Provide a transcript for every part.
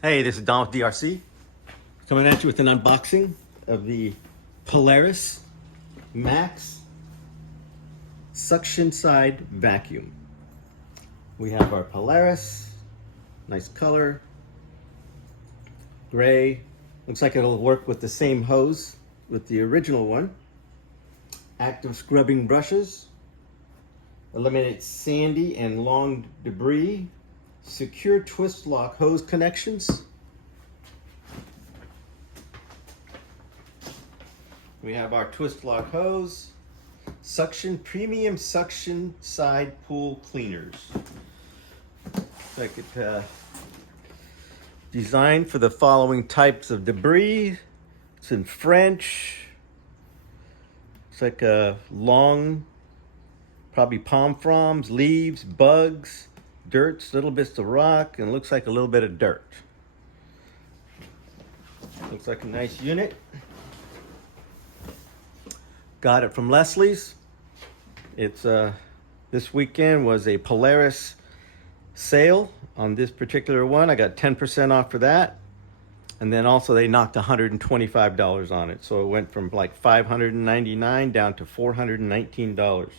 Hey, this is Don with D.R.C. coming at you with an unboxing of the Polaris MAXX suction side vacuum. We have our Polaris, nice color, gray. Looks like it'll work with the same hose with the original one. Active scrubbing brushes, eliminates sandy and long debris, secure twist lock hose connections. We have our twist lock hose, premium suction side pool cleaners. Like it designed for the following types of debris. It's in French. It's like a long, probably palm fronds, leaves, bugs, dirt, little bits of rock, and looks like a little bit of dirt. Looks like a nice unit. Got it from Leslie's. It's this weekend was a Polaris sale on this particular one. I got 10% off for that. And then also they knocked $125 on it. So it went from like $599 down to $419.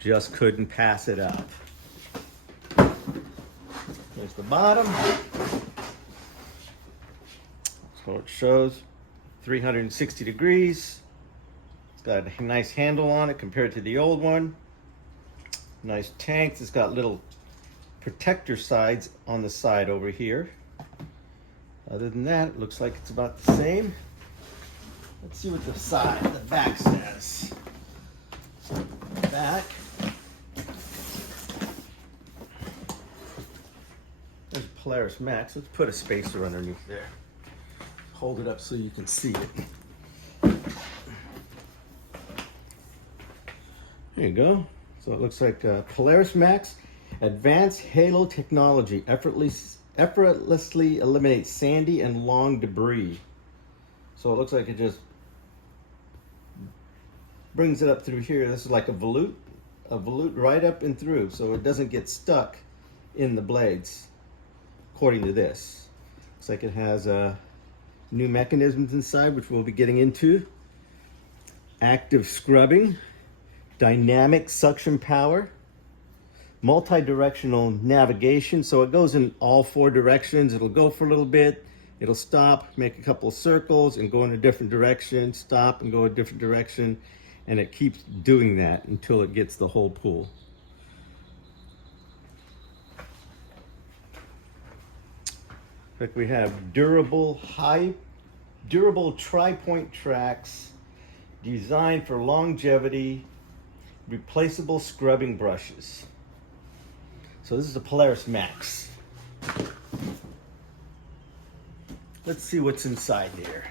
Just couldn't pass it up. There's the bottom. So it shows 360 degrees. It's got a nice handle on it compared to the old one. Nice tanks. It's got little protector sides on the side over here. Other than that, it looks like it's about the same. Let's see what the back says. Back. There's Polaris MAXX. Let's put a spacer underneath there. Hold it up so you can see it. There you go. So it looks like Polaris MAXX Advanced Halo Technology effortlessly eliminates sandy and long debris. So it looks like it just brings it up through here. This is like a volute right up and through, so it doesn't get stuck in the blades, according to this. Looks like it has new mechanisms inside, which we'll be getting into. Active scrubbing, dynamic suction power, multi-directional navigation, so it goes in all four directions. It'll go for a little bit, it'll stop, make a couple of circles and go in a different direction, stop and go a different direction, and it keeps doing that until it gets the whole pool. Like we have durable tri-point tracks designed for longevity, replaceable scrubbing brushes. So this is the Polaris MAXX. Let's see what's inside here.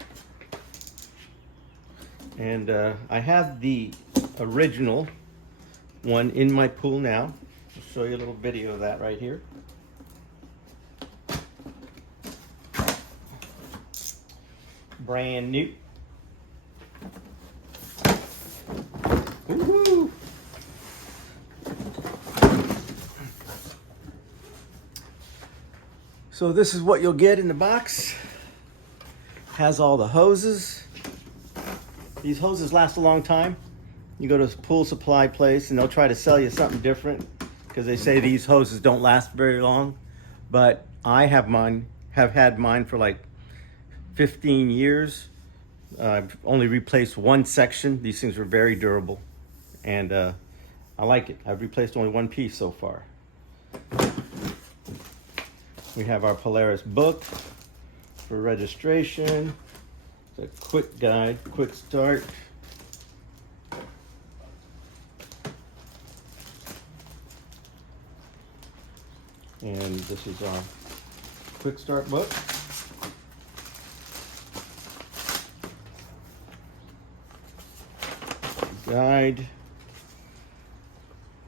And I have the original one in my pool now. I'll show you a little video of that right here. Brand new. Woo-hoo! So this is what you'll get in the box. Has all the hoses. These hoses last a long time. You go to a pool supply place and they'll try to sell you something different because they say these hoses don't last very long. But I have had mine for like 15 years. I've only replaced one section. These things are very durable, and I like it. I've replaced only one piece so far. We have our Polaris book for registration. It's a quick guide, quick start. And this is our quick start book. Guide.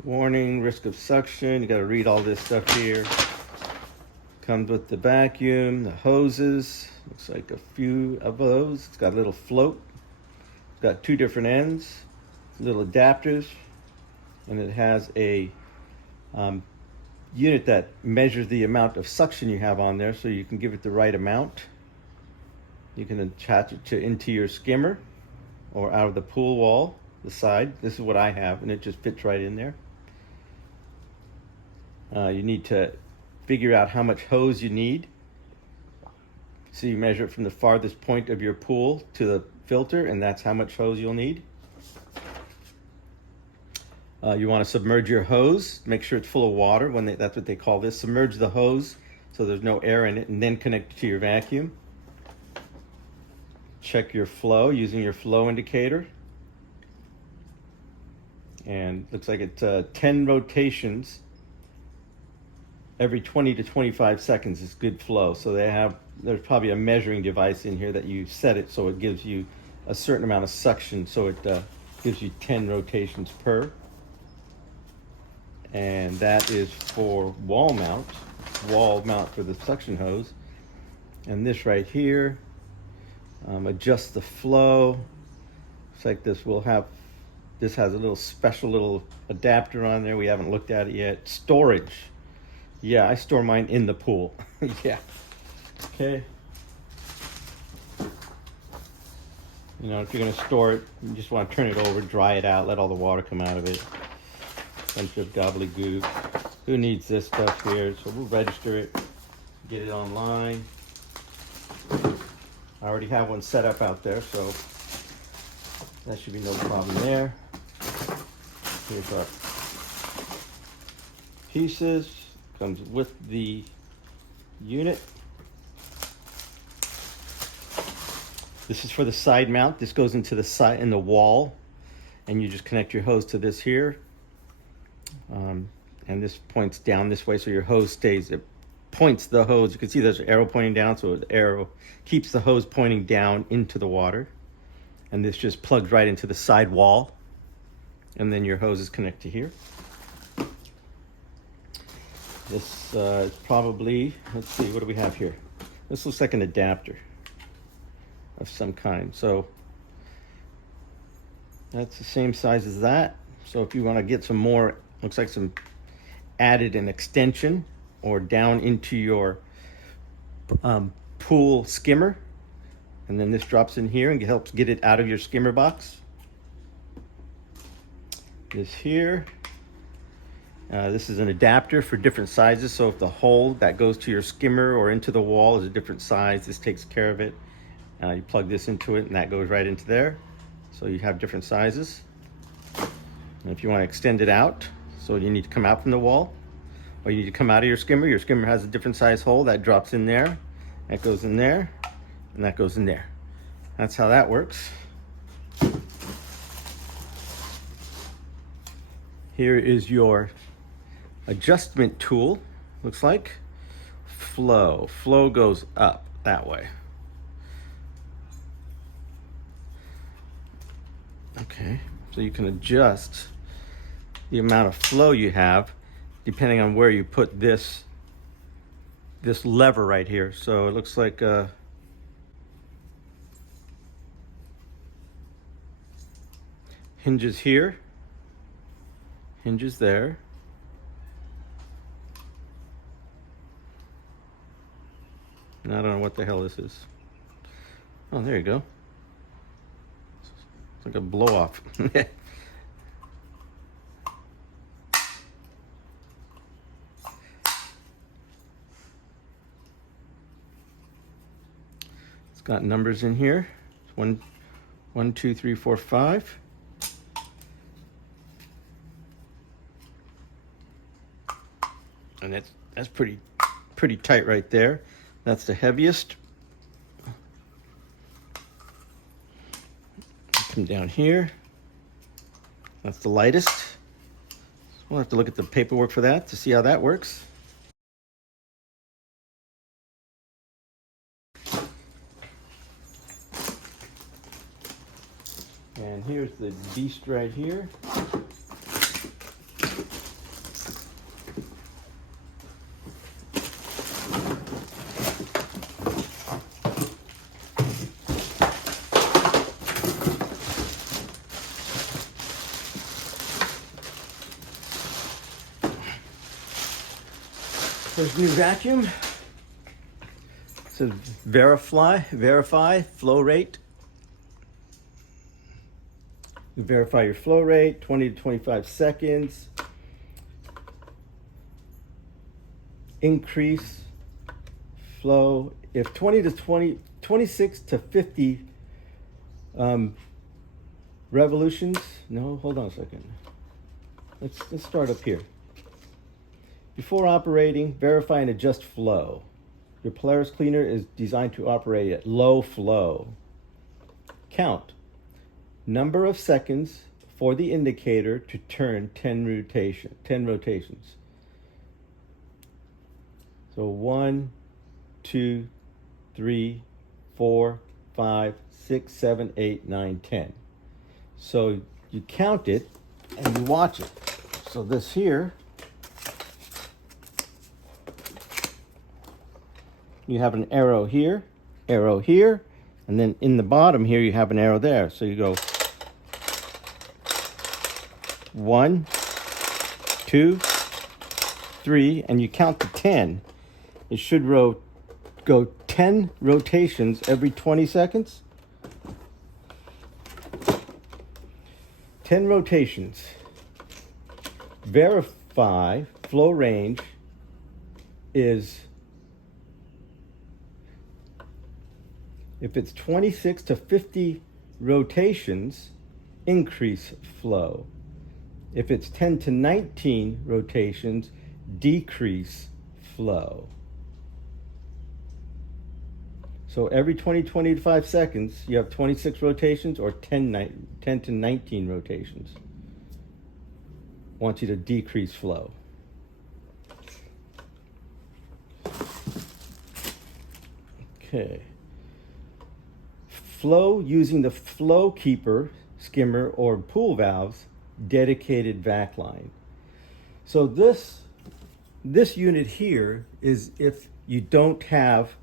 Warning, risk of suction. You got to read all this stuff here. Comes with the vacuum, the hoses. Looks like a few of those. It's got a little float. It's got two different ends, little adapters, and it has a unit that measures the amount of suction you have on there, so you can give it the right amount. You can attach it into your skimmer or out of the pool wall, the side. This is what I have, and it just fits right in there. You need to figure out how much hose you need. So you measure it from the farthest point of your pool to the filter, and that's how much hose you'll need. You want to submerge your hose. Make sure it's full of water. That's what they call this. Submerge the hose so there's no air in it, and then connect it to your vacuum. Check your flow using your flow indicator. And looks like it's 10 rotations every 20 to 25 seconds is good flow. So there's probably a measuring device in here that you set it so it gives you a certain amount of suction, so it gives you 10 rotations per. And that is for wall mount for the suction hose. And this right here, adjust the flow. It's like this has a little special little adapter on there. We haven't looked at it yet. Storage. Yeah, I store mine in the pool. Yeah. Okay. You know, if you're gonna store it, you just want to turn it over, dry it out, let all the water come out of it. Bunch of gobbledygook. Who needs this stuff here? So we'll register it, get it online. I already have one set up out there, so that should be no problem there. Here's our pieces. Comes with the unit. This is for the side mount. This goes into the side in the wall, and you just connect your hose to this here. And this points down this way, so your hose stays. It points the hose. You can see there's an arrow pointing down, so the arrow keeps the hose pointing down into the water. And this just plugs right into the side wall, and then your hoses connect to here. This is probably, let's see, what do we have here? This looks like an adapter of some kind. So that's the same size as that. So if you want to get some more, looks like some added an extension or down into your pool skimmer, and then this drops in here and helps get it out of your skimmer box. This here. This is an adapter for different sizes, so if the hole that goes to your skimmer or into the wall is a different size, this takes care of it. You plug this into it and that goes right into there. So you have different sizes. And if you want to extend it out, so you need to come out from the wall, or you need to come out of your skimmer has a different size hole that drops in there, that goes in there, and that goes in there. That's how that works. Here is your adjustment tool. Looks like flow goes up that way. Okay, so you can adjust the amount of flow you have depending on where you put this lever right here. So it looks like hinges here, hinges there. And I don't know what the hell this is. Oh, there you go. It's like a blow off. It's got numbers in here. It's 1, 2, 3, 4, 5. And that's pretty tight right there. That's the heaviest. Come down here. That's the lightest. We'll have to look at the paperwork for that to see how that works. And here's the beast right here. There's new vacuum. It says verify flow rate. You verify your flow rate, 20 to 25 seconds. Increase flow. If 26 to 50 revolutions. No, hold on a second. Let's start up here. Before operating, verify and adjust flow. Your Polaris cleaner is designed to operate at low flow. Count. Number of seconds for the indicator to turn 10 rotations. So 1, 2, 3, 4, 5, 6, 7, 8, 9, 10. So you count it and you watch it. So this here, you have an arrow here, and then in the bottom here you have an arrow there. So you go 1, 2, 3, and you count to 10. It should go 10 rotations every 20 seconds. 10 rotations. Verify flow range is, if it's 26 to 50 rotations, increase flow. If it's 10 to 19 rotations, decrease flow. So every 25 seconds, you have 26 rotations or 10 to 19 rotations. Wants you to decrease flow. Okay. Flow using the flow keeper, skimmer, or pool valves, dedicated vac line. So this unit here is if you don't have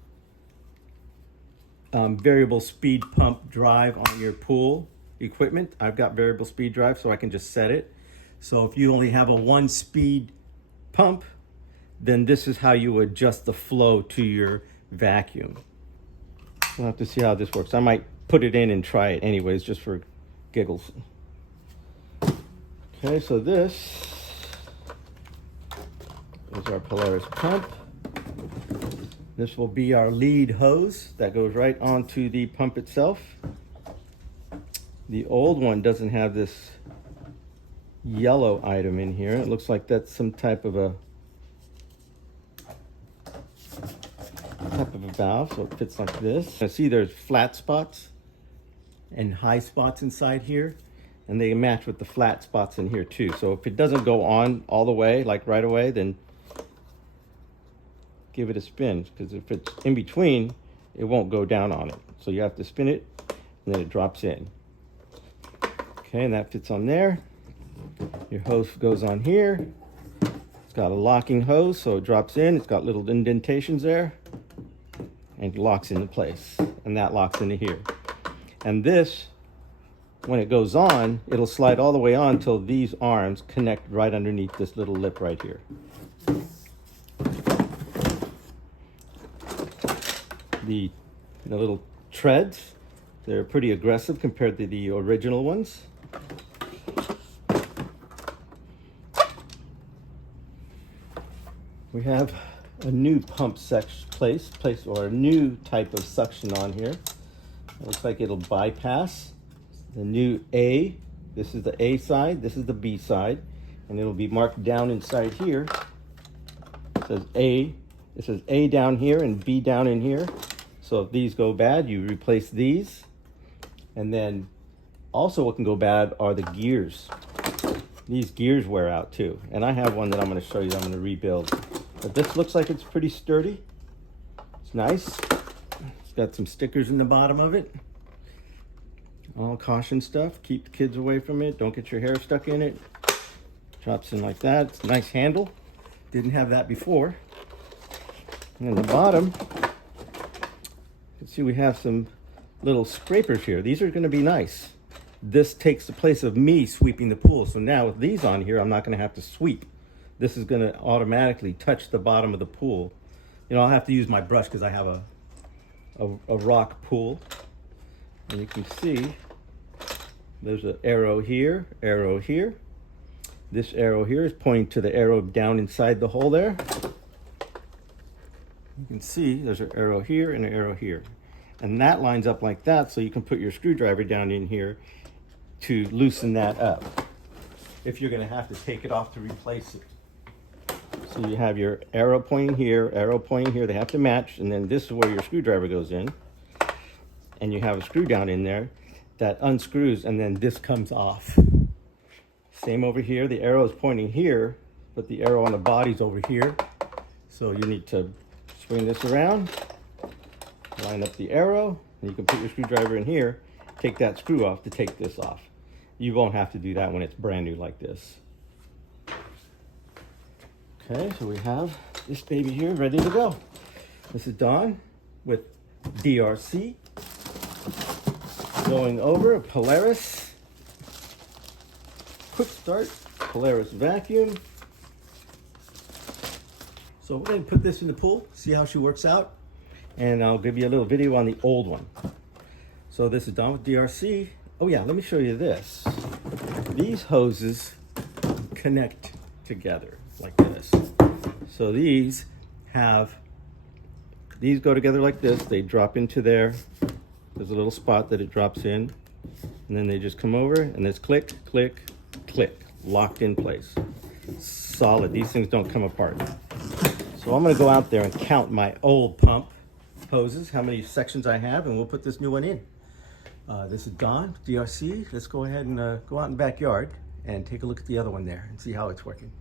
variable speed pump drive on your pool equipment. I've got variable speed drive, so I can just set it. So if you only have a 1-speed pump, then this is how you adjust the flow to your vacuum. We'll have to see how this works. I might put it in and try it anyways, just for giggles. Okay, so this is our Polaris pump. This will be our lead hose that goes right onto the pump itself. The old one doesn't have this yellow item in here. It looks like that's some type of a valve, so it fits like this. I see there's flat spots and high spots inside here, and they match with the flat spots in here too. So if it doesn't go on all the way, like right away, then give it a spin, because if it's in between, it won't go down on it. So you have to spin it, and then it drops in. Okay, and that fits on there. Your hose goes on here. It's got a locking hose, so it drops in. It's got little indentations there, and locks into place, and that locks into here. And this, when it goes on, it'll slide all the way on until these arms connect right underneath this little lip right here. The little treads, they're pretty aggressive compared to the original ones. We have a new pump place or a new type of suction on here. It looks like it'll bypass the new A. This is the A side, this is the B side, and it'll be marked down inside here. It says A. It says A down here and B down in here. So if these go bad, you replace these. And then also what can go bad are the gears. These gears wear out too. And I have one that I'm going to show you that I'm going to rebuild. But this looks like it's pretty sturdy. It's nice. It's got some stickers in the bottom of it. All caution stuff. Keep the kids away from it. Don't get your hair stuck in it. Drops in like that. It's a nice handle. Didn't have that before. And in the bottom, you can see we have some little scrapers here. These are going to be nice. This takes the place of me sweeping the pool. So now with these on here, I'm not going to have to sweep. this is going to automatically touch the bottom of the pool. You know, I'll have to use my brush because I have a rock pool. And you can see there's an arrow here, arrow here. This arrow here is pointing to the arrow down inside the hole there. You can see there's an arrow here and an arrow here. And that lines up like that, so you can put your screwdriver down in here to loosen that up if you're going to have to take it off to replace it. So you have your arrow pointing here, arrow pointing here. They have to match, and then this is where your screwdriver goes in. And you have a screw down in there that unscrews, and then this comes off. Same over here. The arrow is pointing here, but the arrow on the body's over here. So you need to swing this around, line up the arrow, and you can put your screwdriver in here, take that screw off to take this off. You won't have to do that when it's brand new like this. Okay, so we have this baby here ready to go. This is Don with D.R.C. going over a Polaris quick start, Polaris vacuum. So we're going to put this in the pool, see how she works out, and I'll give you a little video on the old one. So this is Don with D.R.C. Oh yeah, let me show you this. These hoses connect together like this. So these go together like this. They drop into there. There's a little spot that it drops in, and then they just come over and this click, click, click, locked in place. Solid. These things don't come apart. So I'm going to go out there and count my old pump hoses, how many sections I have, and we'll put this new one in. This is Don, D.R.C. Let's go ahead and go out in the backyard and take a look at the other one there and see how it's working.